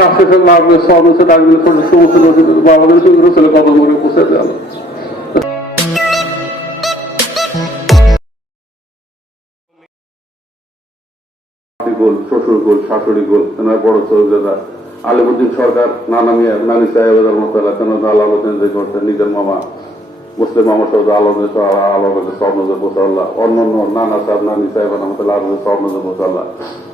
সব সব আল্লাহ সৌজাদা আলিমুদ্দিন সরকার, নানা মিয়া, নানি সাহেব রহমতুল্লাহ তেনার আল্লাহ যে করতেন নিজের মামা, মুসলিম মামা সহ আলম সবনজর মোসাল্লাহ অন্যান্য নানা সাহেব, নানি সাহেব রহমতুল্লাহ আলম সবনজর মোসাল্লাহ বড়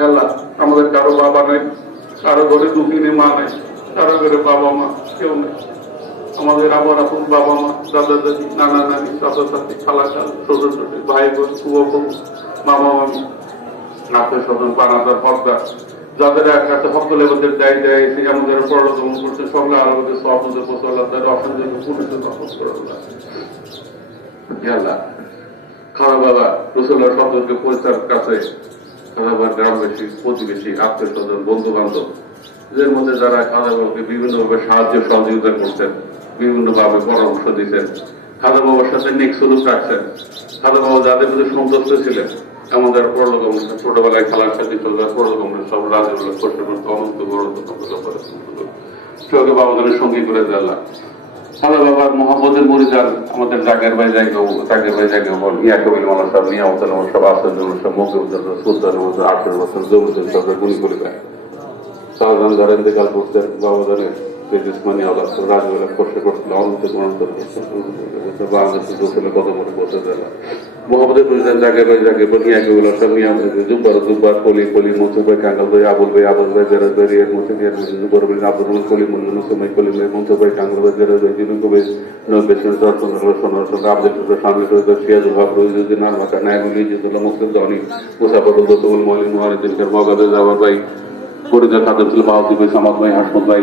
আল্লাহ আমাদের কারও বাবা নেই, কারও ঘরে দুঃখিনী মা নেই, কারও ঘরে বাবা মা কেউ নেই। আমাদের আবার আপন বাবা মা, দাদা দাদি, নানা নানি খালা খাল ছোট ছোট ভাই বোন মামা মামি, নাতে স্বজন পানাদার পর্দা। যাদের এক কাছে সকল এবার দেয় দেয় এসে আমাদের পরগমন করছে সঙ্গে আলোকে সব আমাদের বসে আল্লাহ তাদের অসংখ্য পুলিশের বাসন করে আল্লাহ হে খাওয়া বাবা রসুল্লাহ সকলকে পরিচার কাছে খানাবার গ্রামবাসী প্রতিবেশী আত্মীয় স্বজন বন্ধু বান্ধব এদের মধ্যে যারা খাদাবাবুকে বিভিন্নভাবে সাহায্য সহযোগিতা করছেন, বিভিন্নভাবে পরামর্শ দিচ্ছেন খাদা বাবার সাথে নেক সুলুক রাখছেন খাদা বাবা যাদের মধ্যে সন্তুষ্ট ছিলেন আমাদের পরলোক ছোটবেলায় খেলার সাথে চলবে পরলোক সব রাজগুলো কষ্ট করতে, অনন্ত বড় কেউকে বাবাদের সঙ্গী করে দেওয়া খাদা বাবার মোহাম্মদের মরিদার আমাদের জাগের ভাই জায়গা জাগের ভাই জায়গা বল, ইয়া কবির মালা সব নিয়ামতের আমার সব আসন সব মকিবুদ্দার সুলতান আমাদের আঠেরো বছর জমিদের সরকার গুলি করে দেয়। শাহজাহান ধরেন ইন্তেকাল করতেন বাবাদানের যে জিসমানি আল্লাহ রাজবেলা কষ্ট করছিল অনন্ত অনন্ত বাংলাদেশের দোষলে কত মনে বসে দেয় মোহাম্মদের প্রেসিডেন্ট জাগে ভাই জাগে বল ইয়া কবির সব নিয়া জুব্বার জুব্বার কলি কলি মনসুর ভাই কাঙ্গাল ভাই আবুল ভাই আবুল ভাই জেরা ভাই এর মধ্যে নিয়ে জুব্বার ভাই আব্দুল রহমান কলি মুন্নু মুসলমাই কলি ভাই মনসুর ভাই কাঙ্গাল ভাই জেরা ভাই জিনু কবি নবেশন দর্শন রসন রসন আব্দুল রহমান স্বামী রয়েছে সিয়াজুল হক রহিজুদ্দিন নারমাকা নায়গুলি জিদুল্লাহ মুসলিম জনি মুসাফর দতুল মলিন মহারিদ্দিন মগাদে যাওয়ার ভাই পরিচয় খাদ্য ছিল, বাহাদুর ভাই সামাদ ভাই হাসমত ভাই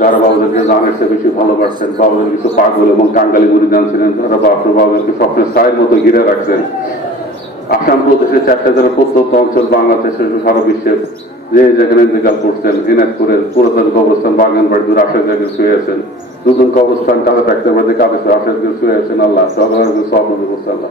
যারা বাবাদেরকে জানের চেয়ে বেশি ভালোবাসছেন বাবাদের কিছু পাগল এবং কাঙ্গালি মুড়ি জানছিলেন যারা বাপর বাবাদেরকে সবসময় সাইড মতো ঘিরে রাখছেন। আসাম প্রদেশের চারটা যারা প্রত্যন্ত অঞ্চল বাংলাদেশের সারা বিশ্বের যে যেখানে ইন্তেকাল করছেন, দিনাজপুরের পুরাতন কবরস্থান বাগান বাড়ি দূর আশের জায়গায় শুয়ে আছেন। নতুন কবরস্থান কাজে থাকতে পারে কাজে আশের শুয়ে আছেন আল্লাহ সব সব ব্যবস্থা আল্লাহ।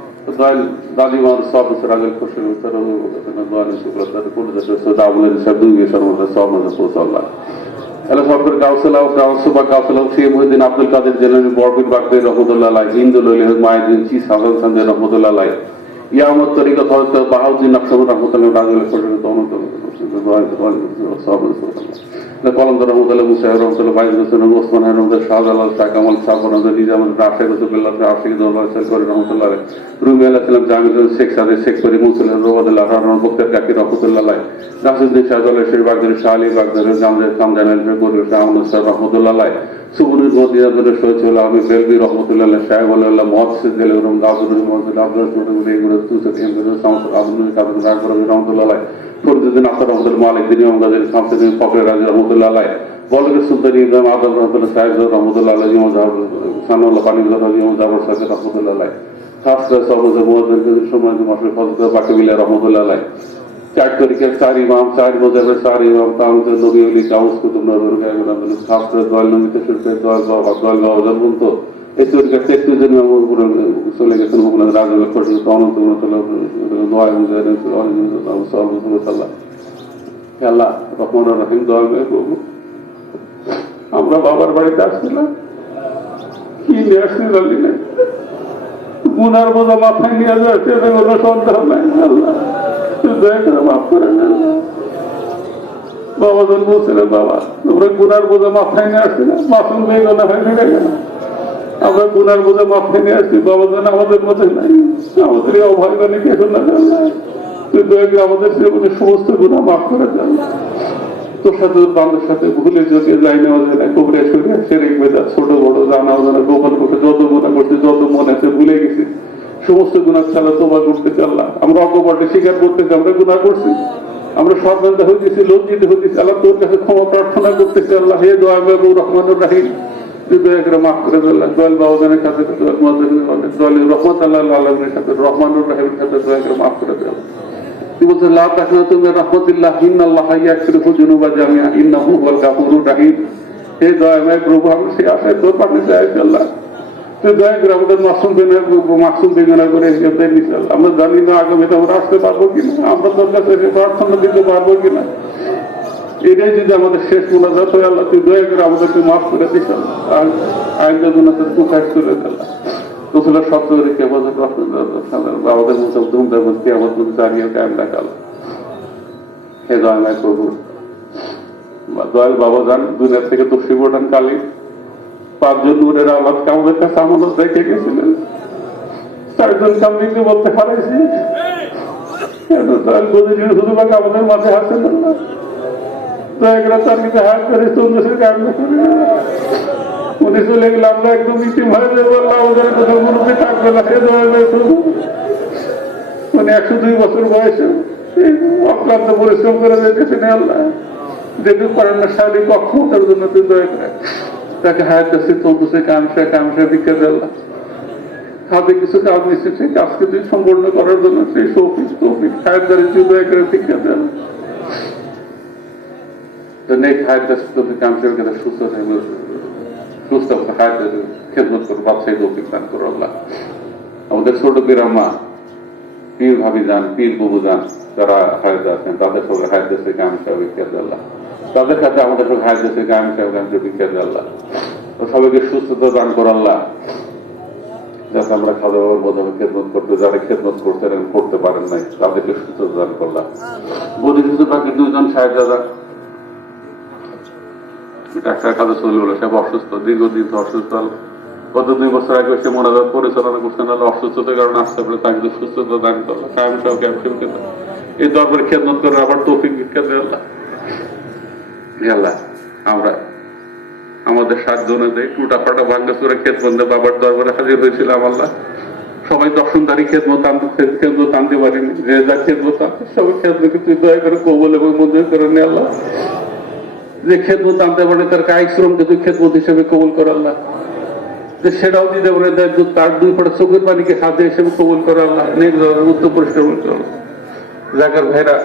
সানি দাদি মার সব বছর আগে খুশি হচ্ছে দয়া নসিব করে তাদের করে দিতে দাবুলের সব দুই সর্বদা সব মধ্যে পৌঁছে আল্লাহ সরকার কাউন্সিলর কাউন্সিলর কাউন্সিলর সে মহিদিন আব্দুল কাদের জেলানি বরবিন বাগদে রহমতুল্লাহ আলাই মায়েদিন রহমতুল্লাহ রাজুল পর্যন্ত অনন্ত সব কলন্দর রহমতুল্লাহ মুসাহ রহমতুল্লাহ বাইজ হোসেন ওসমান রহমতুল্লাহ শাহজালাল শাহ, কামাল শাহ বনন্দর নিজাম আশেখ রসুল্লাহ আশেখ সাল রহমতুল্লাহ রুমি আল্লাহ সালাম জামিদুল শেখ সাদের শেখ করি মুসুল রহমতুল্লাহ রহমান বক্তার কাকি, রহমতুল্লাহ নাসুদ্দিন শাহজালাল শেখ করি আহমদ ফরিদুদ্দিন আখতার রহমতুল্লাহ মালিক দিন মোহাম্মদ শামসুদ্দিন ফকর রাজি রহমতুল্লাহ বলকে সুলতান ইসলাম আদম রহমতুল্লাহ, সাহেব রহমতুল্লাহ আল্লাহ সানুল্লাহ পানিগুল্লাহ ইমাম জাবর সাহেব রহমতুল্লাহ খাস করে সবজ মোহাম্মদ সময় মাসুল ফজল বাকিবিল্লাহ রহমতুল্লাহ চার তরিকের চার ইমাম, চার মজাবের চার ইমাম তাহলে নবী অলি কাউস কুতুব নজর ছাত্র দল নমিত শিল্পের দল বাবা দল বাবা পর্যন্ত এই তরিকার একটু জন চলে গেছেন, ওগুলো রাজা খরচ অনন্ত প্রভু। আমরা বাবার বাড়িতে আসছিলাম। কি নিয়ে আসছি না। গুনার বোঝা মাথায় নিয়ে যাচ্ছে দয়া করে মাফ করে বাবা জন বাবা গুনার বোঝা মাথায় নিয়ে আসছি না, মাসুম মেয়ে গোনা হয়ে ফিরে গেল। আমরা গুনার বোঝা মাথায় নিয়ে আসছি, বাবা আমাদের মধ্যে নাই। আমাদের এই অভয় আমাদের সে সমস্ত গুণা মাফ করে দেন সাথে ছোট, বড়, জানা গোপন করতে যত গুণা যত মনে আছে, ভুলে গেছি। সমস্ত গুণার ছাড়া তোবা করতে চাল্লাহ আমরা অকপটে স্বীকার করতেছি আমরা গুণা করছি। আমরা সর্বান্ধা হইতেছি, লজ্জিত হইতেছি। আল্লাহ তোর কাছে ক্ষমা প্রার্থনা করতেছি, আল্লাহ, হে দোয়া রহমান রাহিম। তুই দয়া করে মাফ করে দিল্লাহ দোয়াল বাবাদের সাথে দোয়াল রহমত আল্লাহ করে মাফ করে দিল্লাহ তুই বলছে লা তাকনা তুমি রহমতুল্লাহ ইন্নাল্লাহ ইয়াকফিরু যুনুবা জামিআ ইন্নাহু হুয়াল গাফুরুর রাহিম হে দয়াময় প্রভু আমি সে আশায় তোর পাশে চাই আল্লাহ তুই দয়া করে মাসুম বেনা মাসুম বেগানা করে আমরা জানি না আগামীতে আমরা আসতে পারব কিনা আমরা তোর প্রার্থনা দিতে পারব কিনা এটাই যদি আমাদের শেষ মোনাজাত হয় আল্লাহ তুই দয়া করে আমাদেরকে মাফ করে দিস আর আইনটা গুণাতে প্রকাশ করে দিল্লাহ রসুলের শব্দ রেখে আমাদের আমাদের মতো ধুমধাম মধ্যে আমার মধ্যে দাঁড়িয়ে কায়েম দেখাল হে দয়াময় প্রভু দয়াল বাবা যান দুনিয়া থেকে তো শিবটান কালী পাঁচজন নূরের আলাদ আমাদের কাছে আমাদের দেখে গেছিলেন চারজন কামলিকে বলতে হারাইছি দয়াল প্রতিদিন শুধুমাত্র আমাদের মাঝে আসেন না দয়া করে তার কাছে হাত করে। উনি চলে গেলে আমরা একদম ইতি ভয় যাব, আল্লাহ আমাদের কোথাও মনে থাকবে না, সে ধরনের শুধু। মানে একশো দুই বছর বয়সে অক্লান্ত পরিশ্রম করে যেতেছেন আল্লাহ। যেতে পারেন না শারীরিক অক্ষমতার জন্য তুই দয়া করে। তাকে হায়াত কাছে চলতেছে কামসা কামসা ভিক্ষা দেওয়া হাতে কিছু কাজ নিচ্ছে সেই কাজকে তুই সম্পূর্ণ করার জন্য সেই সৌফিক তৌফিক হায়াত দ্বারা দয়া করে ভিক্ষা দেওয়া কাছে থাকবে, সুস্থ হায়াতের খেদমত করো বাচ্চাই তৌফিক দান করো আল্লাহ। আমাদের ছোট বিরামা পীর ভাবি যান, পীর বাবু যান, যারা হায়াত আছেন, তাদের সঙ্গে হায়াত দেশে কাম সাহেব বিখ্যাত আল্লাহ। তাদের কাছে আমাদের সঙ্গে হায়াত দেশে কাম সাহেব কাম বিখ্যাত আল্লাহ। তো সবাইকে সুস্থতা দান করো আল্লাহ। যাতে আমরা খাওয়া দাওয়ার মাধ্যমে খেদমত করতে, যারা খেদমত করতেন এবং করতে পারেন নাই, তাদেরকে সুস্থতা দান করলাম বদি শুধু বাকি দুজন সাহেব দাদা ডাক্তার কাজে চলে গেলো, সে অসুস্থ, দীর্ঘদিন অসুস্থ গত দুই বছর আগে সে মোনাজাত পরিচালনা করছেন আল্লাহ অসুস্থতার কারণে আসতে পারে তাকে সুস্থতা দান করল কায়েম সাহেব ক্যাপসিল খেতে এই দরবারে খেদমত করে আবার তৌফিক ভিক্ষা আল্লাহ। আমরা আমাদের সাত জনে দেয় টুটা ফাটা ভাঙ্গা চুরে খেদমন্দে বাবার দরবারে হাজির হয়েছিলাম আল্লাহ। সবাই দর্শনদারি খেদমত আনতে খেদমত আনতে পারিনি। যে যা খেদমত আনতে, সবাই খেদমতকে তুই দয়া করে কবল এবং মঞ্জুর করে নে আল্লাহ। যে খেদমত আনতে পারে তার কায়িক শ্রমকে তুই খেদমত হিসেবে কবুল কর আল্লাহ যে সেটাও দিতে পারে তার দুই ফোটা চোখের পানিকে হাতে হিসেবে কবুল করা আল্লাহ নেক ধরনের উত্তর পরিষ্কার করো জাগার ভাইরা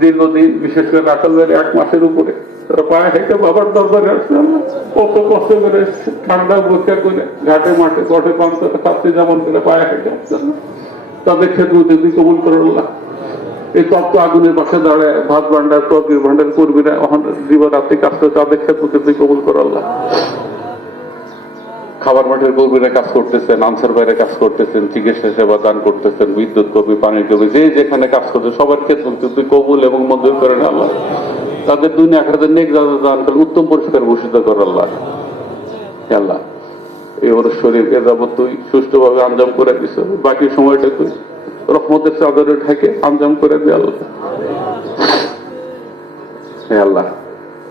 দীর্ঘদিন, বিশেষ করে রাখাল ভাইয়ের এক মাসের উপরে, তারা পায়ে হেঁটে বাবার দরবারে আল্লাহ। কত কষ্ট করে ঠান্ডা বোঝা করে ঘাটে মাঠে, গঠে পান্তরে খাচ্ছে যেমন করে পায়ে হেঁটে আল্লাহ। তাদের খেদমতে কবুল করো আল্লাহ এই তপ্ত আগুনের পাশে দাঁড়ায় ভাত ভান্ডার তরকির ভান্ডার কর্মীরা জীবরাত্রি কাজ করে তাদের ক্ষেত্রে কবুল করো আল্লাহ। খাবার মাঠের কর্মীরা কাজ করতেছেন, আনসার বাইরে কাজ করতেছেন, চিকিৎসা সেবা দান করতেছেন, বিদ্যুৎ কর্মী পানির কর্মী যে যেখানে কাজ করছে, সবার ক্ষেত্রে তুই কবুল এবং মঞ্জুর করেন আল্লাহ। তাদের দুনিয়া আখেরাতে নেক দান করে, উত্তম পরিষ্কার ঘোষিত কর আল্লাহ। আল্লাহ এই ওর শরীর এ যাবৎ তুই সুষ্ঠুভাবে আঞ্জাম করে দিস। বাকি সময়টা তুই রহমতের চাদরে ঢাকে আঞ্জাম করে দে আল্লাহ। হে আল্লাহ,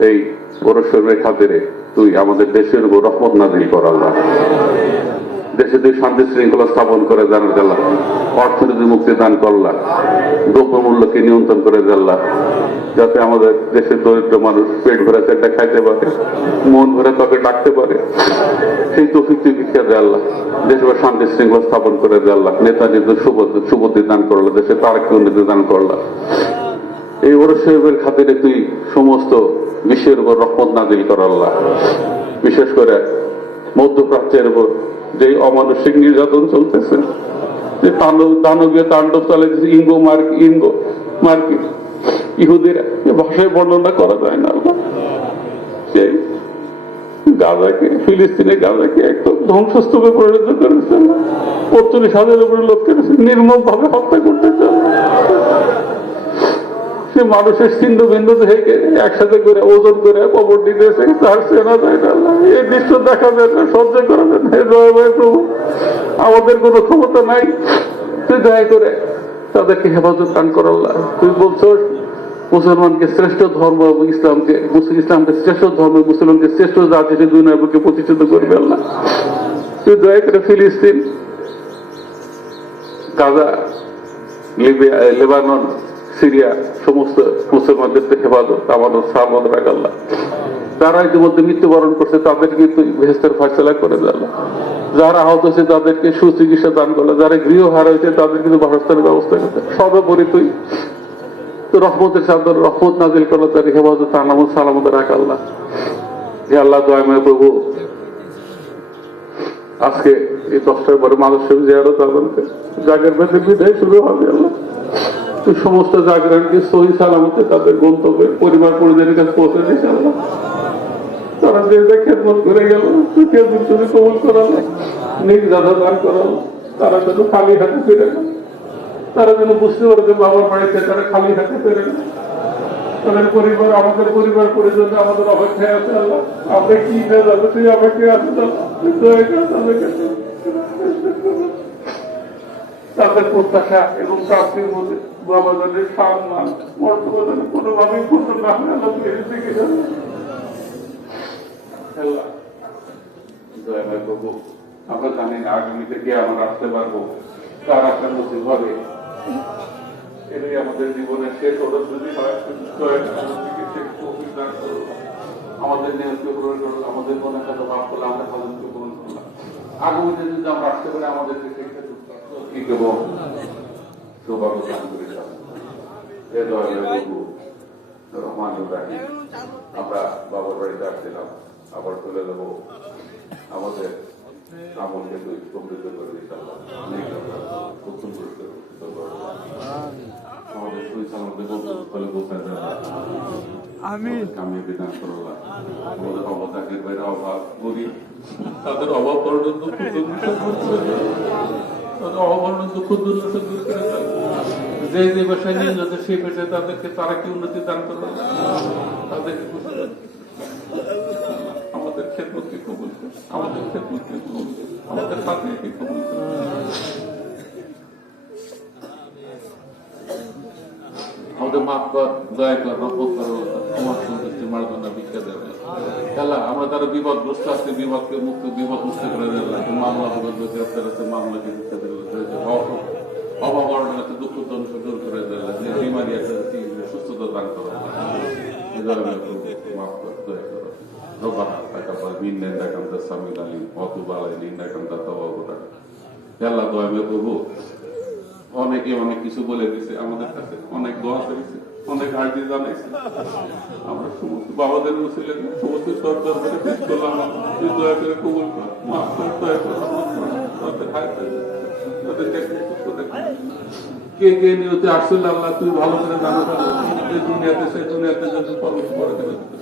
এই বড় শরীরের খাতিরে তুই আমাদের দেশের উপর রহমত নাজিল কর আল্লাহ। দেশে তুই শান্তি শৃঙ্খলা স্থাপন করে দান আল্লাহ অর্থনীতি মুক্তি দান করলা, দ্রব্য মূল্যকে নিয়ন্ত্রণ করে দিল্লা যাতে আমাদের দেশের দরিদ্র মানুষ পেট ভরে সেটা খাইতে পারে, মন ভরে তাকে ডাকতে পারে। সেই তফিক তুই ভিক্ষা দে দেশে শান্তি শৃঙ্খলা স্থাপন করে দে আল্লাহ নেতাজিদের সুবুদ্ধি সুবুদ্ধি দান করল দেশে তারকে উন্নতি দান করলা। এই ওর সাহেবের খাতিরে তুই সমস্ত বিশ্বের উপর রহমত নাজিল কর আল্লাহ। বিশেষ করে মধ্যপ্রাচ্যের উপর যে অমানসিক নির্যাতন চলতেছে। যে তাণ্ডব, দানবীয় তাণ্ডব চালাইতেছে ইঙ্গো মার্ক, ইঙ্গো মার্কি, ইহুদের। ভাষায় বর্ণনা করা যায় না। সেই গাজাকে ধ্বংসস্তূপে পরিণত করেছেন পঁয়ত্রিশ হাজার উপরে লোককে নির্মম ভাবে হত্যা সে মানুষের সিন্ধু বিন্দু থেকে একসাথে করে ওজন করে কবর দিতেছে তার সেনা যায় না। এই দৃশ্য দেখা যায় না, সহ্য করা যায় না। প্রভু, আমাদের কোনো ক্ষমতা নাই। তুই দয়া করে তাদেরকে হেফাজত দান কর তুই বলছো, মুসলমানকে শ্রেষ্ঠ ধর্ম এবং ইসলামকে, মুসলিম, ইসলামকে শ্রেষ্ঠ ধর্ম মুসলমানকে শ্রেষ্ঠ জাতি হিসেবে দুই নয়কে প্রতিষ্ঠিত করবে আল্লাহ। তুই দয়া করে ফিলিস্তিন, গাজা লিবিয়া লেবানন সিরিয়া, সমস্ত মুসলমানদের হেফাজত আমাদের সামদ রাখ আল্লাহ। যারা ইতিমধ্যে মৃত্যুবরণ করছে, তাদেরকে ভেস্তের ফয়সলা করে দে যারা আহত হয়েছে, তাদেরকে সুচিকিৎসা দান করলে যারা গৃহ হয়েছে তাদের কিন্তু বাসস্থানের ব্যবস্থা করতে সর্বোপরি তুই। রহমতের চাদর রহমত নাজিল করল, তার হেফাজত নাম সালামত রাখ আল্লাহ। হে আল্লাহ দয়াময় প্রভু, আজকে এই দশটার পরে মানুষের জিয়ারত আমাদের জাগের বেঁধে বিদায় শুরু হবে আল্লাহ। তুই সমস্ত জাগরণকে সহি সালামতে তাদের গন্তব্যে পরিবার পরিজনের কাছে পৌঁছে আল্লাহ। তারা যে যে খেদমত করে গেল খেদমত তুমি কবুল করালো দাদা দান করালো, তারা যেন খালি হাতে ফিরে গেল। তারা যেন বুঝতে পারে যে বাবার বাড়িতে তারা খালি হাতে ফিরে গেল। তাদের পরিবার, আমাদের পরিবার পরিজন আমাদের অপেক্ষায় আছে আল্লাহ। আমরা কি নিয়ে যাব তুই অপেক্ষায় আছে করে তাদেরকে তাদের প্রত্যাশা এবং প্রাপ্তির মধ্যে বাবাদের সম্মান বর্তমানে কোনোভাবেই পূর্ণ না আল্লাহ প্রভু, আমরা জানি আগামীতে কে আমরা আসতে পারব, কার আপনার নসিব হবে এটাই আমাদের জীবনের শেষ যদি হয়। আমাদের নিয়মকে পূরণ করো, আমাদের মনে কথা মাফ করলে আমরা ভালোকে পূরণ করলাম। আগামীতে যদি আমরা আসতে পারি আমাদেরকে ঠিক এবং সৌভাগ্য দান করে রহমান রাহিম আমরা বাবার বাড়িতে আসছিলাম আবার চলে যাব। আমাদের আমলকে সমৃদ্ধ করে দিতে করো। আমাদের সুই সালামতে ফলে বোঝায় আমি বিধান করলাম। আমাদের অভাব গরিব তাদের অভাব পর্যন্ত দাও। যে যে পেশায় নিয়োজিত সেই পেশায় তাদেরকে তারা কি উন্নতি দান করবে তাদেরকে। আমাদের ক্ষেত্রকে কবুল। আমাদের ক্ষেত্রকে। আমাদের পাত্রকে কবুল। আমাদের মাফ কর, দয়া কর, রহমত করো তোমার সন্তুষ্টি মার্জনা ভিক্ষা আমরা তারা বিপদগ্রস্ত আছে, বিপদকে মুক্ত বিপদ মুক্ত করে দেবে মামলা বিপদ গ্রেফতার আছে মামলাকে অনেকে অনেক কিছু বলে দিছে আমাদের কাছে। অনেক দোয়া করেছে, অনেক আর্জি জানাইছে। আমরা সমস্ত বাবাদের ছিলেন সমস্ত সরকার করে করলাম দয়া করে কবুল কর, মাফ কর, দয়া কর। কে কে নিয়তে আসছিল আল্লাহ, তুই ভালো করে জানো যে দুনিয়াতে সেই দুনিয়াতে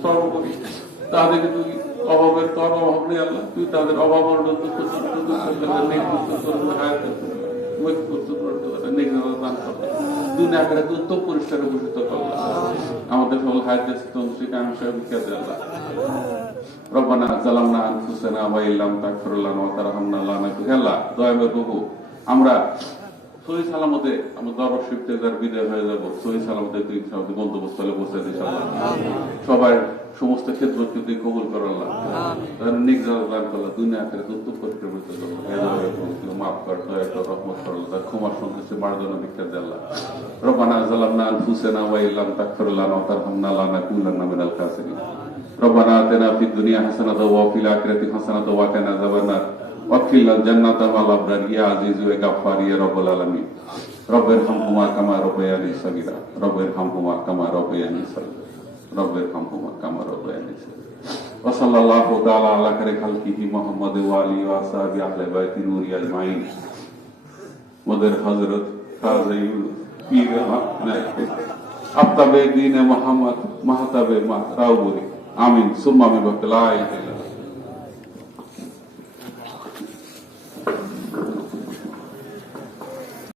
সর্বোপরি। তাদেরকে তুই অভাবের, তোর অভাব নেই আল্লাহ, তুই তাদের অভাব পরিষ্কারে ভূষিত আমাদের সকল হায়াতে তন্ত্রী কাংশ বিখ্যাত আল্লাহ রব্বানা জালামনা আনফুসানা ওয়া ইল্লাম তাগফির লানা ওয়া তারহামনা লানাকুনা আল্লাহ দয়াময় প্রভু আমরা সহি সালামতে আমরা দরবার শিব থেকে যার বিদায় হয়ে যাব সহি সালামতে তুই সবাই গন্তব্যস্থলে পৌঁছে দিস আল্লাহ সবার সমস্ত ক্ষেত্রকে তুই কবুল কর আল্লাহ তার নিগজাল দান করলা দুনিয়া আখেরাত উত্তম পরিষ্কার ভূষিত করলা হে দয়াময় প্রভু তুমি মাফ কর দয়া কর রহমত কর আল্লাহ তার ক্ষমার সন্তুষ্টি মার্জনা বিখ্যাত আল্লাহ রব্বানা জালামনা আনফুসানা ওয়া ইল্লাম তাগফির লানা ওয়া তারহামনা লানাকুনা মিনাল খাসিরিন ربنا آتنا في الدنيا حسنة وفي الآخرة حسنة وقنا عذاب النار وكل الجنة والأبرار يا عزيز يا غفار يا رب العالمين رب ارحمهما كما ربياني صغيرا رب ارحمهما كما ربياني صغيرا رب ارحمهما كما ربياني صغيرا وصلى الله تعالى على خير خلقه محمد وعلى وصحبه اهل بيت نور اجمعين مدر حضرت قاضي پیر اپتاب دین محمد محتاب راوبری آمین ثم بك لا اله الا